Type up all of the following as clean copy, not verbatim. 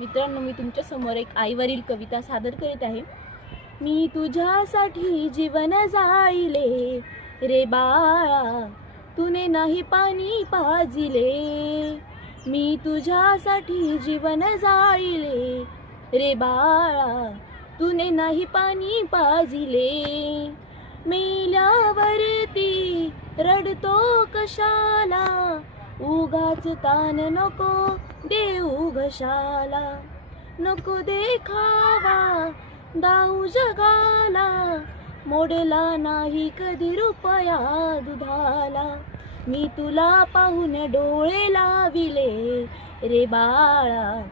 मित्रांनो, मी तुमच्या समोर एक आईवरील कविता सादर करीत आहे. मी तुझ्यासाठी जीवन जाईले रे बाळा, तूने नाही पाणी पाजिले. मी तुझ्यासाठी जीवन जाईले रे बाळा, तूने नाही पाणी पाजिले. मेल्यावरती रडतो कशाला, उगाच तान नको देऊ घशाला. नको देखावा दाऊ जगाला, मोडला नाही कधी रुपया दुधाला. मी तुला पाहून डोळे लाविले रे बाळा,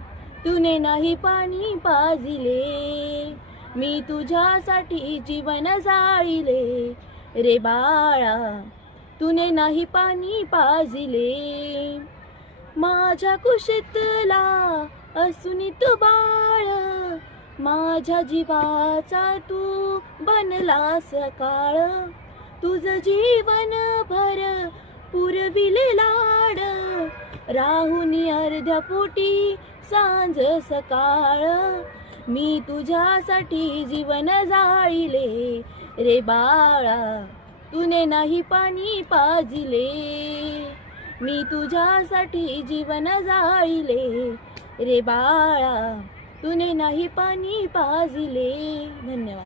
तूने नाही पाणी पाजिले. मी तुझ्यासाठी जीवन जाळीले रे बाळा, तूने नाही पाणी पाजिले. माझ्या कुशीतला असून तू बाळ, माझ्या जीवाचा तू बनलास काळ. तुझं जीवन भर पुरविले लाड, राहून अर्ध्या पोटी सांज सकाळ. मी तुझ्यासाठी जीवन जाळीले रे बाळा, तूने नाही पाणी पाजिले. मी तुझ्यासाठी जीवन जाळीले रे बाळा, तूने नाही पाणी पाजिले. धन्यवाद.